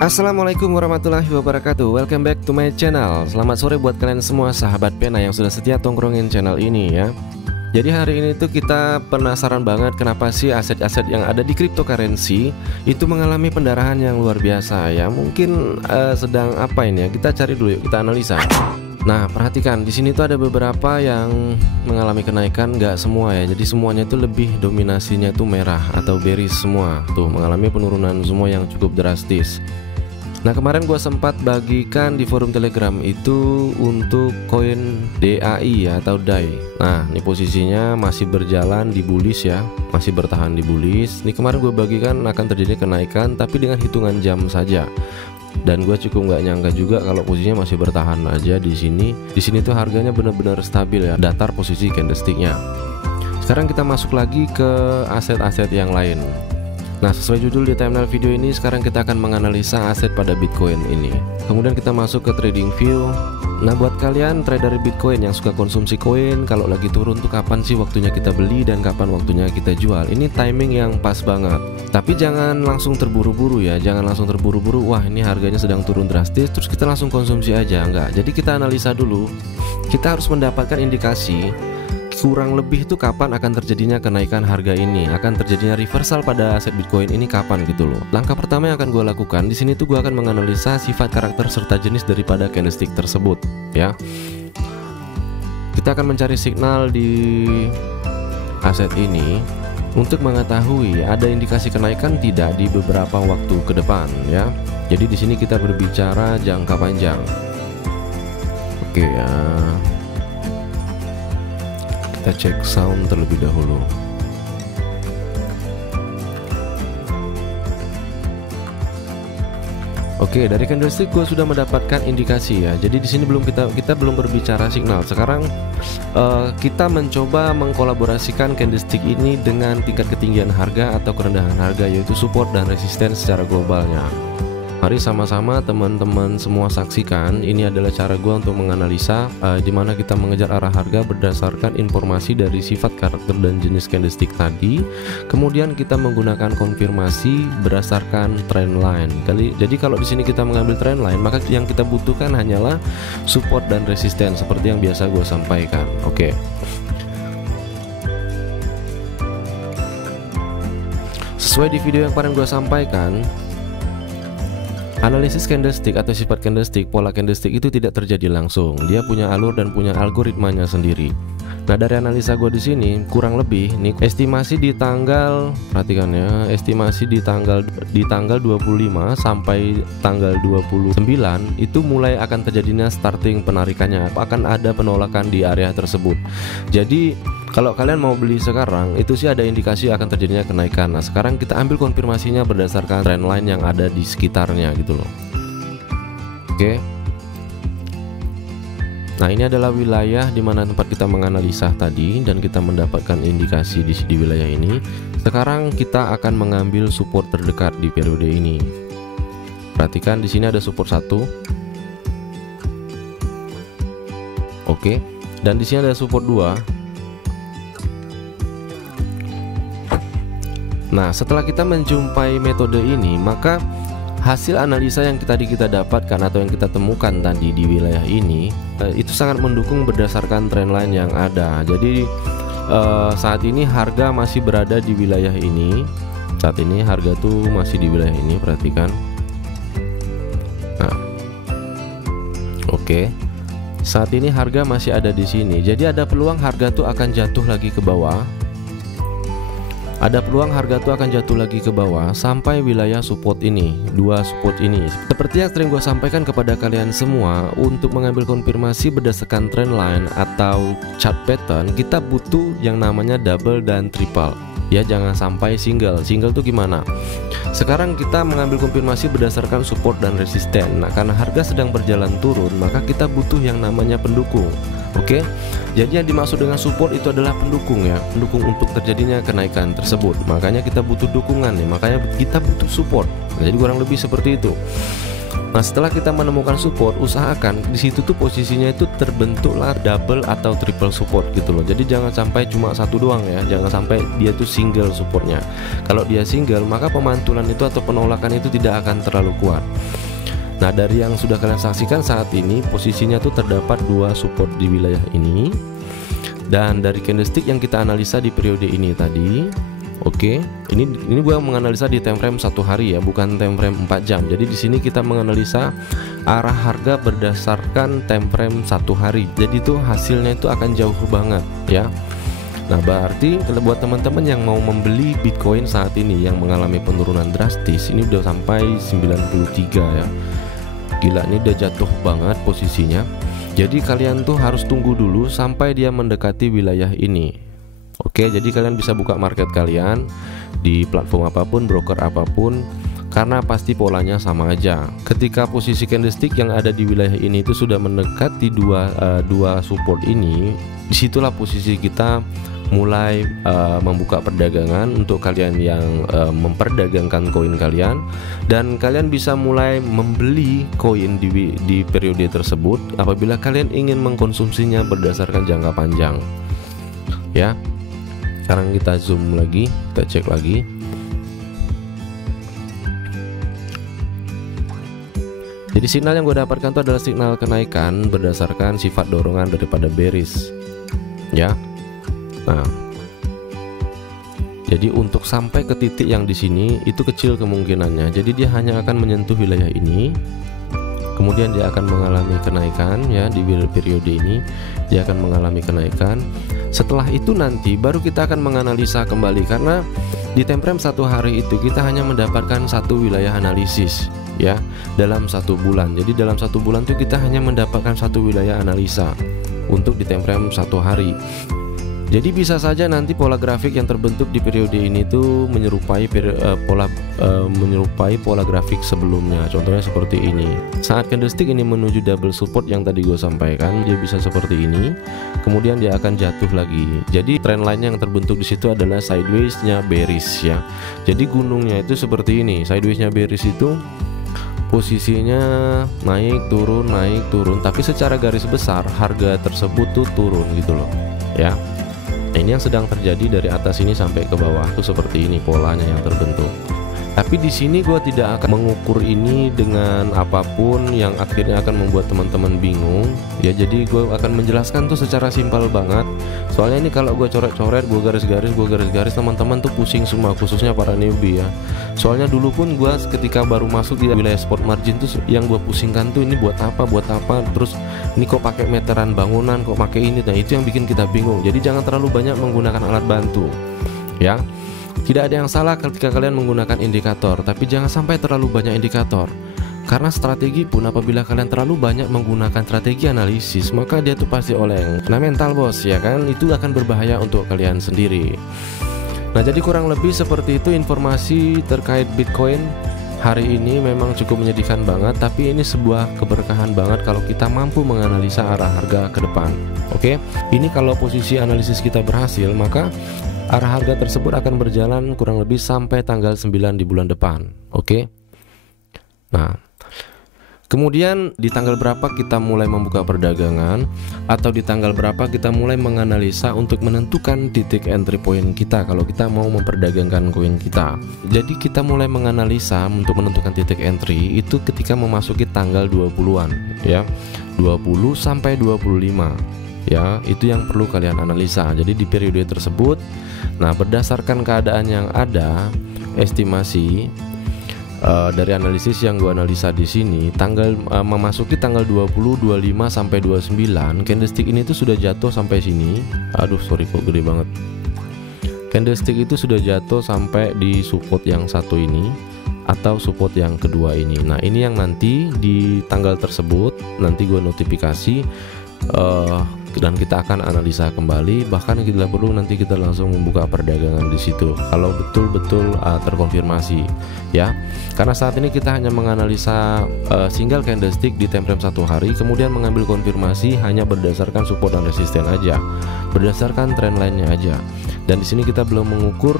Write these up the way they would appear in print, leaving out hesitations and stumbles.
Assalamualaikum warahmatullahi wabarakatuh. Welcome back to my channel. Selamat sore buat kalian semua sahabat pena yang sudah setia tongkrongin channel ini ya. Jadi hari ini tuh kita penasaran banget kenapa sih aset-aset yang ada di cryptocurrency itu mengalami pendarahan yang luar biasa ya. Mungkin sedang apa ini ya? Kita cari dulu yuk, kita analisa. Nah, perhatikan di sini tuh ada beberapa yang mengalami kenaikan, nggak semua ya. Jadi semuanya itu lebih dominasinya itu merah atau bearish semua. Tuh mengalami penurunan semua yang cukup drastis. Nah, kemarin gue sempat bagikan di forum Telegram itu untuk koin DAI ya, atau DAI. Nah, ini posisinya masih berjalan di bullish ya, masih bertahan di bullish. Ini kemarin gue bagikan akan terjadi kenaikan, tapi dengan hitungan jam saja. Dan gue cukup nggak nyangka juga kalau posisinya masih bertahan aja di sini. Di sini tuh harganya benar-benar stabil ya, datar posisi candlesticknya. Sekarang kita masuk lagi ke aset-aset yang lain. Nah, sesuai judul di thumbnail video ini, sekarang kita akan menganalisa aset pada Bitcoin ini. Kemudian kita masuk ke trading view. Nah, buat kalian trader Bitcoin yang suka konsumsi koin, kalau lagi turun tuh kapan sih waktunya kita beli dan kapan waktunya kita jual? Ini timing yang pas banget. Tapi jangan langsung terburu-buru ya, jangan langsung terburu-buru. Wah, ini harganya sedang turun drastis, terus kita langsung konsumsi aja, enggak. Jadi kita analisa dulu. Kita harus mendapatkan indikasi kurang lebih itu kapan akan terjadinya kenaikan harga ini, akan terjadinya reversal pada aset Bitcoin ini kapan gitu loh. Langkah pertama yang akan gue lakukan di sini tuh gue akan menganalisa sifat, karakter serta jenis daripada candlestick tersebut ya. Kita akan mencari signal di aset ini untuk mengetahui ada indikasi kenaikan tidak di beberapa waktu ke depan ya. Jadi di sini kita berbicara jangka panjang. Oke ya. Kita cek sound terlebih dahulu. Oke, dari candlestick gue sudah mendapatkan indikasi ya. Jadi di sini kita belum berbicara signal. Sekarang kita mencoba mengkolaborasikan candlestick ini dengan tingkat ketinggian harga atau kerendahan harga, yaitu support dan resisten secara globalnya. Mari sama-sama teman-teman semua saksikan. Ini adalah cara gue untuk menganalisa di mana kita mengejar arah harga berdasarkan informasi dari sifat, karakter, dan jenis candlestick tadi. Kemudian kita menggunakan konfirmasi berdasarkan trend line. Jadi kalau di sini kita mengambil trend line, maka yang kita butuhkan hanyalah support dan resisten seperti yang biasa gue sampaikan. Oke. Sesuai di video yang kemarin gue sampaikan, analisis candlestick atau sifat candlestick, pola candlestick itu tidak terjadi langsung. Dia punya alur dan punya algoritmanya sendiri. Nah, dari analisa gue di sini kurang lebih nih estimasi di tanggal, perhatikan ya, estimasi di tanggal 25 sampai tanggal 29 itu mulai akan terjadinya starting penarikannya. Akan ada penolakan di area tersebut. Jadi kalau kalian mau beli sekarang, itu sih ada indikasi akan terjadinya kenaikan. Nah, sekarang kita ambil konfirmasinya berdasarkan trendline yang ada di sekitarnya gitu loh. Oke. Nah, ini adalah wilayah di mana tempat kita menganalisa tadi dan kita mendapatkan indikasi di wilayah ini. Sekarang kita akan mengambil support terdekat di periode ini. Perhatikan di sini ada support 1. Oke. Dan di sini ada support 2. Nah, setelah kita menjumpai metode ini, maka hasil analisa yang tadi kita dapatkan atau yang kita temukan tadi di wilayah ini itu sangat mendukung berdasarkan trendline yang ada. Jadi saat ini harga masih berada di wilayah ini. Saat ini harga tuh masih di wilayah ini, perhatikan. Nah, oke. Saat ini harga masih ada di sini. Jadi ada peluang harga tuh akan jatuh lagi ke bawah. Ada peluang harga tuh akan jatuh lagi ke bawah sampai wilayah support ini, 2 support ini. Seperti yang sering gue sampaikan kepada kalian semua, untuk mengambil konfirmasi berdasarkan trend line atau chart pattern, kita butuh yang namanya double dan triple. Ya, jangan sampai single. Single tuh gimana? Sekarang kita mengambil konfirmasi berdasarkan support dan resisten. Nah, karena harga sedang berjalan turun, maka kita butuh yang namanya pendukung. Oke, jadi yang dimaksud dengan support itu adalah pendukung ya, pendukung untuk terjadinya kenaikan tersebut. Makanya kita butuh dukungan nih, makanya kita butuh support. Nah, jadi kurang lebih seperti itu. Nah, setelah kita menemukan support, usahakan di situ tuh posisinya itu terbentuklah double atau triple support gitu loh. Jadi jangan sampai cuma satu doang ya, jangan sampai dia tuh single supportnya. Kalau dia single, maka pemantulan itu atau penolakan itu tidak akan terlalu kuat. Nah, dari yang sudah kalian saksikan saat ini, posisinya tuh terdapat dua support di wilayah ini. Dan dari candlestick yang kita analisa di periode ini tadi, oke, ini gua menganalisa di time frame 1 hari ya, bukan time frame 4 jam. Jadi di sini kita menganalisa arah harga berdasarkan time frame 1 hari. Jadi itu hasilnya itu akan jauh banget ya. Nah, berarti kalau buat teman-teman yang mau membeli Bitcoin saat ini yang mengalami penurunan drastis, ini udah sampai 93 ya. Gila, ini udah jatuh banget posisinya. Jadi kalian tuh harus tunggu dulu sampai dia mendekati wilayah ini. Oke, jadi kalian bisa buka market kalian di platform apapun, broker apapun, karena pasti polanya sama aja. Ketika posisi candlestick yang ada di wilayah ini itu sudah mendekati dua support ini, disitulah posisi kita mulai membuka perdagangan untuk kalian yang memperdagangkan koin kalian, dan kalian bisa mulai membeli koin di periode tersebut apabila kalian ingin mengkonsumsinya berdasarkan jangka panjang ya. Sekarang kita zoom lagi, kita cek lagi. Jadi signal yang gue dapatkan itu adalah signal kenaikan berdasarkan sifat dorongan daripada bearish ya. Nah, jadi untuk sampai ke titik yang di sini itu kecil kemungkinannya. Jadi dia hanya akan menyentuh wilayah ini, kemudian dia akan mengalami kenaikan ya. Di periode ini dia akan mengalami kenaikan. Setelah itu nanti baru kita akan menganalisa kembali, karena di time frame 1 hari itu kita hanya mendapatkan satu wilayah analisis ya dalam 1 bulan. Jadi dalam 1 bulan itu kita hanya mendapatkan satu wilayah analisa untuk di time frame 1 hari. Jadi bisa saja nanti pola grafik yang terbentuk di periode ini tuh menyerupai pola grafik sebelumnya. Contohnya seperti ini. Saat candlestick ini menuju double support yang tadi gue sampaikan, dia bisa seperti ini. Kemudian dia akan jatuh lagi. Jadi trend line yang terbentuk di situ adalah sideways-nya bearish ya. Jadi gunungnya itu seperti ini. Sideways-nya bearish itu posisinya naik turun, tapi secara garis besar harga tersebut tuh turun gitu loh ya. Nah, ini yang sedang terjadi dari atas ini sampai ke bawah tuh seperti ini polanya yang terbentuk. Tapi di sini gue tidak akan mengukur ini dengan apapun yang akhirnya akan membuat teman-teman bingung ya. Jadi gue akan menjelaskan tuh secara simpel banget. Soalnya ini kalau gue coret-coret, gue garis-garis, teman-teman tuh pusing semua, khususnya para newbie ya. Soalnya dulu pun gue ketika baru masuk di wilayah spot margin tuh yang gue pusingkan tuh ini buat apa, terus ini kok pakai meteran bangunan, kok pakai ini. Nah, itu yang bikin kita bingung. Jadi jangan terlalu banyak menggunakan alat bantu ya. Tidak ada yang salah ketika kalian menggunakan indikator, tapi jangan sampai terlalu banyak indikator. Karena strategi pun apabila kalian terlalu banyak menggunakan strategi analisis, maka dia tuh pasti oleng. Nah, mental bos ya kan, itu akan berbahaya untuk kalian sendiri. Nah, jadi kurang lebih seperti itu informasi terkait Bitcoin. Hari ini memang cukup menyedihkan banget, tapi ini sebuah keberkahan banget kalau kita mampu menganalisa arah harga ke depan. Oke, ini kalau posisi analisis kita berhasil, maka arah harga tersebut akan berjalan kurang lebih sampai tanggal 9 di bulan depan. Oke. Nah, kemudian di tanggal berapa kita mulai membuka perdagangan, atau di tanggal berapa kita mulai menganalisa untuk menentukan titik entry point kita kalau kita mau memperdagangkan koin kita. Jadi kita mulai menganalisa untuk menentukan titik entry itu ketika memasuki tanggal 20-an ya. 20 sampai 25 ya, itu yang perlu kalian analisa. Jadi di periode tersebut, nah berdasarkan keadaan yang ada, estimasi dari analisis yang gue analisa di sini, tanggal memasuki tanggal 20, 25 sampai 29, candlestick ini tuh sudah jatuh sampai sini. Aduh, sorry kok gede banget. Candlestick itu sudah jatuh sampai di support yang satu ini atau support yang kedua ini. Nah, ini yang nanti di tanggal tersebut nanti gue notifikasi dan kita akan analisa kembali. Bahkan kita perlu nanti kita langsung membuka perdagangan di situ kalau betul-betul terkonfirmasi ya. Karena saat ini kita hanya menganalisa single candlestick di time frame 1 hari, kemudian mengambil konfirmasi hanya berdasarkan support dan resisten aja, berdasarkan trend line-nya aja. Dan di sini kita belum mengukur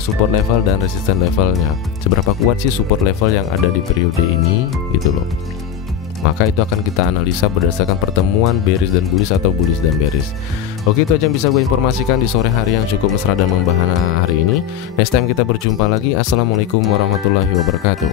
support level dan resistance levelnya. Seberapa kuat sih support level yang ada di periode ini gitu loh. Maka itu akan kita analisa berdasarkan pertemuan bearish dan bullish atau bullish dan bearish. Oke, itu aja yang bisa gue informasikan di sore hari yang cukup mesra dan membahana hari ini. Next time kita berjumpa lagi. Assalamualaikum warahmatullahi wabarakatuh.